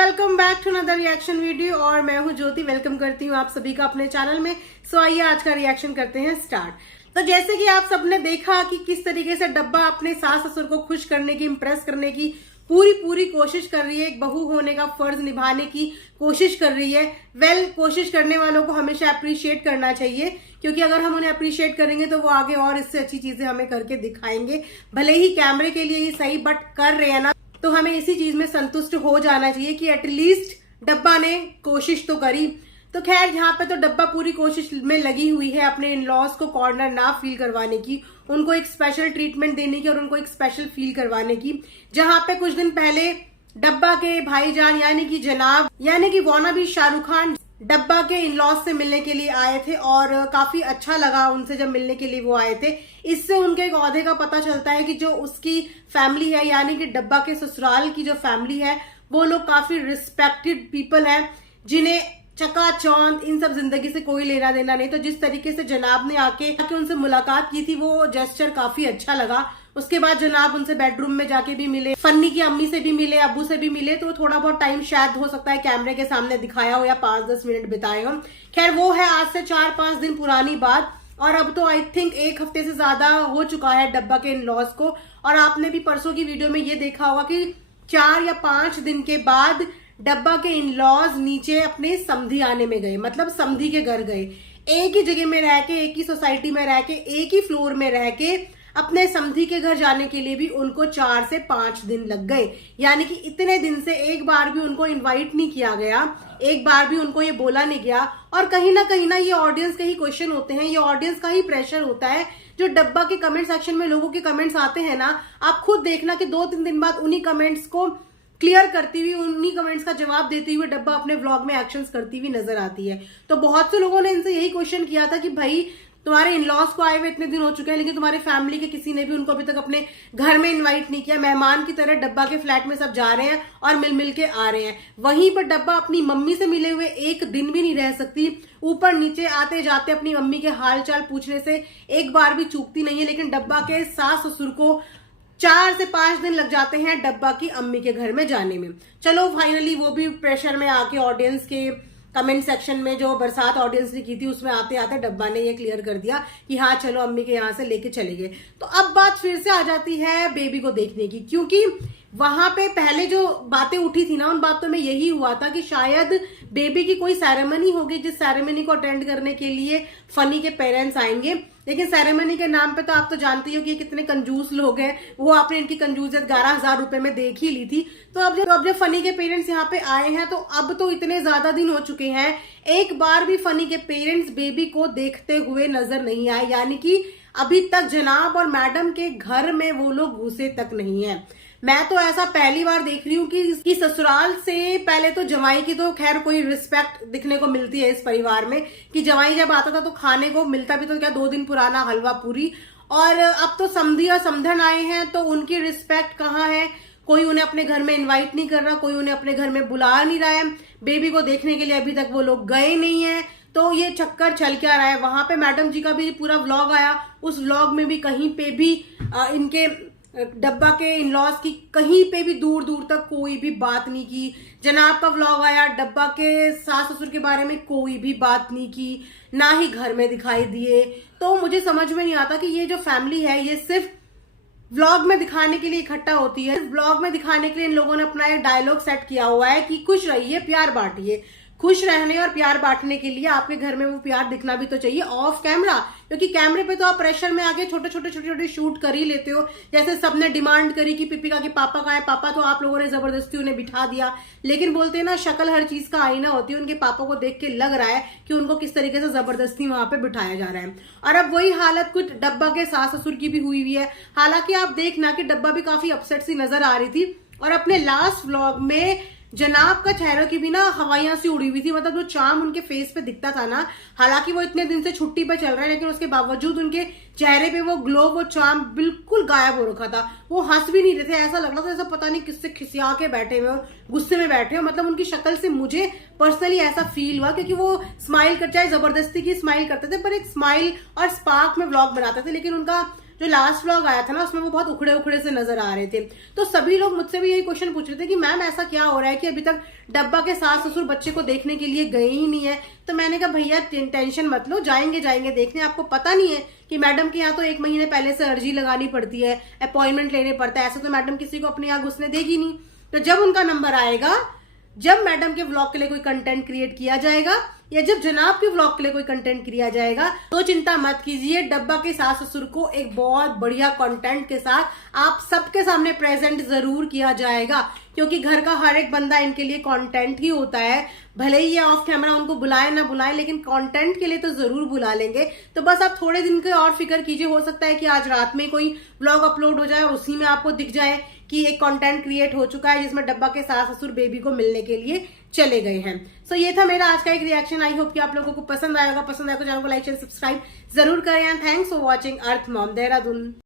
Welcome back to another reaction video और मैं हूं ज्योति। वेलकम करती हूं आप सभी का अपने चैनल में। आइए आज का रिएक्शन करते हैं स्टार्ट। तो जैसे कि आप सबने देखा कि किस तरीके से डब्बा अपने सास ससुर को खुश करने की, इम्प्रेस करने की पूरी कोशिश कर रही है, एक बहू होने का फर्ज निभाने की कोशिश कर रही है। कोशिश करने वालों को हमेशा अप्रिशिएट करना चाहिए, क्योंकि अगर हम उन्हें अप्रिशिएट करेंगे तो वो आगे और इससे अच्छी चीजें हमें करके दिखाएंगे। भले ही कैमरे के लिए ही सही, बट कर रहे हैं ना, तो हमें इसी चीज में संतुष्ट हो जाना चाहिए कि एटलीस्ट डब्बा ने कोशिश तो करी। तो खैर यहाँ पे तो डब्बा पूरी कोशिश में लगी हुई है अपने इन लॉज को कॉर्नर ना फील करवाने की, उनको एक स्पेशल ट्रीटमेंट देने की और उनको एक स्पेशल फील करवाने की। जहां पे कुछ दिन पहले डब्बा के भाईजान यानी कि जनाब यानी कि वानाबी शाहरुख खान डब्बा के इन लॉज से मिलने के लिए आए थे और काफी अच्छा लगा उनसे जब मिलने के लिए वो आए थे। इससे उनके एक ओहदे का पता चलता है कि जो उसकी फैमिली है यानी कि डब्बा के ससुराल की जो फैमिली है वो लोग काफी रिस्पेक्टेड पीपल है, जिन्हें चकाचौंध इन सब जिंदगी से कोई लेना देना नहीं। तो जिस तरीके से जनाब ने आके उनसे मुलाकात की थी वो जेस्चर काफी अच्छा लगा। उसके बाद जनाब उनसे बेडरूम में जाके भी मिले, फन्नी की अम्मी से भी मिले, अब्बू से भी मिले। तो थोड़ा बहुत टाइम शायद हो सकता है कैमरे के सामने दिखाया हो या 5-10 मिनट बिताए हो। खैर वो है आज से 4-5 दिन पुरानी बात और अब तो आई थिंक 1 हफ्ते से ज्यादा हो चुका है डब्बा के इन लॉज को। और आपने भी परसों की वीडियो में ये देखा होगा कि 4 या 5 दिन के बाद डब्बा के इन लॉज नीचे अपने समधी आने में गए, मतलब समधी के घर गए। एक ही जगह में रह के, एक ही सोसाइटी में रह के, एक ही फ्लोर में रह के अपने समधी के घर जाने के लिए भी उनको 4 से 5 दिन लग गए। यानी कि इतने दिन से एक बार भी उनको इनवाइट नहीं किया गया, एक बार भी उनको ये बोला नहीं गया। और कहीं ना ये ऑडियंस के ही क्वेश्चन होते हैं, ये ऑडियंस का ही प्रेशर होता है। जो डब्बा के कमेंट सेक्शन में लोगों के कमेंट्स आते हैं ना, आप खुद देखना कि 2-3 दिन बाद उन्हीं कमेंट्स को क्लियर करती हुई, उन्हीं कमेंट्स का जवाब देती हुए डब्बा अपने व्लॉग में एक्शंस करती हुई नजर आती है। तो बहुत से लोगों ने इनसे यही क्वेश्चन किया था कि भाई तुम्हारे इन लॉज को आए हुए इतने दिन हो चुके हैं, लेकिन तुम्हारे फैमिली के किसी ने भी उनको अभी तक अपने घर में इनवाइट नहीं किया। मेहमान की तरह डब्बा के फ्लैट में सब जा रहे हैं और मिल के आ रहे हैं। वहीं पर डब्बा अपनी मम्मी से मिले हुए एक दिन भी नहीं रह सकती, ऊपर नीचे आते जाते अपनी मम्मी के हाल चाल पूछने से एक बार भी चूकती नहीं है। लेकिन डब्बा के सास ससुर को 4 से 5 दिन लग जाते हैं डब्बा की अम्मी के घर में जाने में। चलो फाइनली वो भी प्रेशर में आके ऑडियंस के कमेंट सेक्शन में जो बरसात ऑडियंस ने की थी उसमें आते आते डब्बा ने ये क्लियर कर दिया कि हाँ चलो अम्मी के यहाँ से लेके चले गए। तो अब बात फिर से आ जाती है बेबी को देखने की, क्योंकि वहां पे पहले जो बातें उठी थी ना, उन बातों में यही हुआ था कि शायद बेबी की कोई सेरेमनी होगी जिस सेरेमनी को अटेंड करने के लिए फनी के पेरेंट्स आएंगे। लेकिन सेरेमनी के नाम पे तो आप तो जानती हो कि कितने कंजूस लोग हैं, वो आपने इनकी कंजूसियत 11,000 रुपए में देख ही ली थी। तो अब जब फनी के पेरेंट्स यहाँ पे आए हैं तो अब तो इतने ज्यादा दिन हो चुके हैं, एक बार भी फनी के पेरेंट्स बेबी को देखते हुए नजर नहीं आए। यानी कि अभी तक जनाब और मैडम के घर में वो लोग घुसे तक नहीं है। मैं तो ऐसा पहली बार देख रही हूँ कि ससुराल से पहले तो जवाई की तो खैर कोई रिस्पेक्ट दिखने को मिलती है इस परिवार में, कि जवाई जब आता था तो खाने को मिलता भी तो क्या 2 दिन पुराना हलवा पूरी। और अब तो समधी और समधन आए हैं तो उनकी रिस्पेक्ट कहाँ है? कोई उन्हें अपने घर में इन्वाइट नहीं कर रहा, कोई उन्हें अपने घर में बुला नहीं रहा है। बेबी को देखने के लिए अभी तक वो लोग गए नहीं है। तो ये चक्कर चल क्या रहा है? वहां पे मैडम जी का भी पूरा व्लॉग आया, उस व्लॉग में भी कहीं पे भी इनके डब्बा के इन लॉज की कहीं पे भी दूर दूर तक कोई भी बात नहीं की। जनाब का व्लॉग आया, डब्बा के सास ससुर के बारे में कोई भी बात नहीं की, ना ही घर में दिखाई दिए। तो मुझे समझ में नहीं आता कि ये जो फैमिली है ये सिर्फ व्लॉग में दिखाने के लिए इकट्ठा होती है। व्लॉग में दिखाने के लिए इन लोगों ने अपना एक डायलॉग सेट किया हुआ है कि खुश रहिए, प्यार बांटिए। खुश रहने और प्यार बांटने के लिए आपके घर में वो प्यार दिखना भी तो चाहिए ऑफ कैमरा, क्योंकि कैमरे पे तो आप प्रेशर में आके छोटे शूट कर ही लेते हो। जैसे सबने डिमांड करी कि पिपिका के पापा कहाँ है, पापा तो आप लोगों ने जबरदस्ती उन्हें बिठा दिया। लेकिन बोलते हैं ना, शक्ल हर चीज का आईना होती है। उनके पापा को देख के लग रहा है कि उनको किस तरीके से जबरदस्ती वहां पे बिठाया जा रहा है। और अब वही हालत कुछ डब्बा के सास ससुर की भी हुई है। हालांकि आप देखना कि डब्बा भी काफी अपसेट सी नजर आ रही थी और अपने लास्ट व्लॉग में जनाब का चेहरा की भी ना हवाइयां सी उड़ी हुई थी, मतलब जो चार्म उनके फेस पे दिखता था ना, हालांकि वो इतने दिन से छुट्टी पे चल रहा है लेकिन उसके बावजूद उनके चेहरे पे वो ग्लो, वो चार्म बिल्कुल गायब हो रखा था। वो हंस भी नहीं रहे थे, ऐसा लग रहा था जैसा पता नहीं किससे खिसिया के बैठे हुए, गुस्से में बैठे हो। मतलब उनकी शक्ल से मुझे पर्सनली ऐसा फील हुआ, क्योंकि वो स्माइल कर, चाहे जबरदस्ती की स्माइल करते थे पर एक स्माइल और स्पार्क में व्लॉग बनाते थे, लेकिन उनका जो लास्ट व्लॉग आया था ना उसमें वो बहुत उखड़े उखड़े से नजर आ रहे थे। तो सभी लोग मुझसे भी यही क्वेश्चन पूछ रहे थे कि मैम ऐसा क्या हो रहा है कि अभी तक डब्बा के सास ससुर बच्चे को देखने के लिए गए ही नहीं है। तो मैंने कहा भैया टेंशन मत लो, जाएंगे जाएंगे देखने। आपको पता नहीं है कि मैडम के यहाँ तो 1 महीने पहले से अर्जी लगानी पड़ती है, अपॉइंटमेंट लेने पड़ता है। ऐसे तो मैडम किसी को अपने यहाँ घुसने देगी नहीं। तो जब उनका नंबर आएगा, जब मैडम के व्लॉग के लिए कोई कंटेंट क्रिएट किया जाएगा या जब जनाब के व्लॉग के लिए कोई कंटेंट किया जाएगा, तो चिंता मत कीजिए, डब्बा के सास ससुर को एक बहुत बढ़िया कंटेंट के साथ आप सबके सामने प्रेजेंट जरूर किया जाएगा। क्योंकि घर का हर एक बंदा इनके लिए कंटेंट ही होता है। भले ही ये ऑफ कैमरा उनको बुलाए ना बुलाए, लेकिन कंटेंट के लिए तो जरूर बुला लेंगे। तो बस आप थोड़े दिन के और फिक्र कीजिए, हो सकता है कि आज रात में कोई व्लॉग अपलोड हो जाए और उसी में आपको दिख जाए कि एक कंटेंट क्रिएट हो चुका है जिसमें डब्बा के सास ससुर बेबी को मिलने के लिए चले गए हैं। सो ये था मेरा आज का एक रिएक्शन। आई होप कि आप लोगों को पसंद आएगा। पसंद आएगा तो चैनल को लाइक शेयर सब्सक्राइब जरूर करें। And thanks for watching earth mom Dehradun.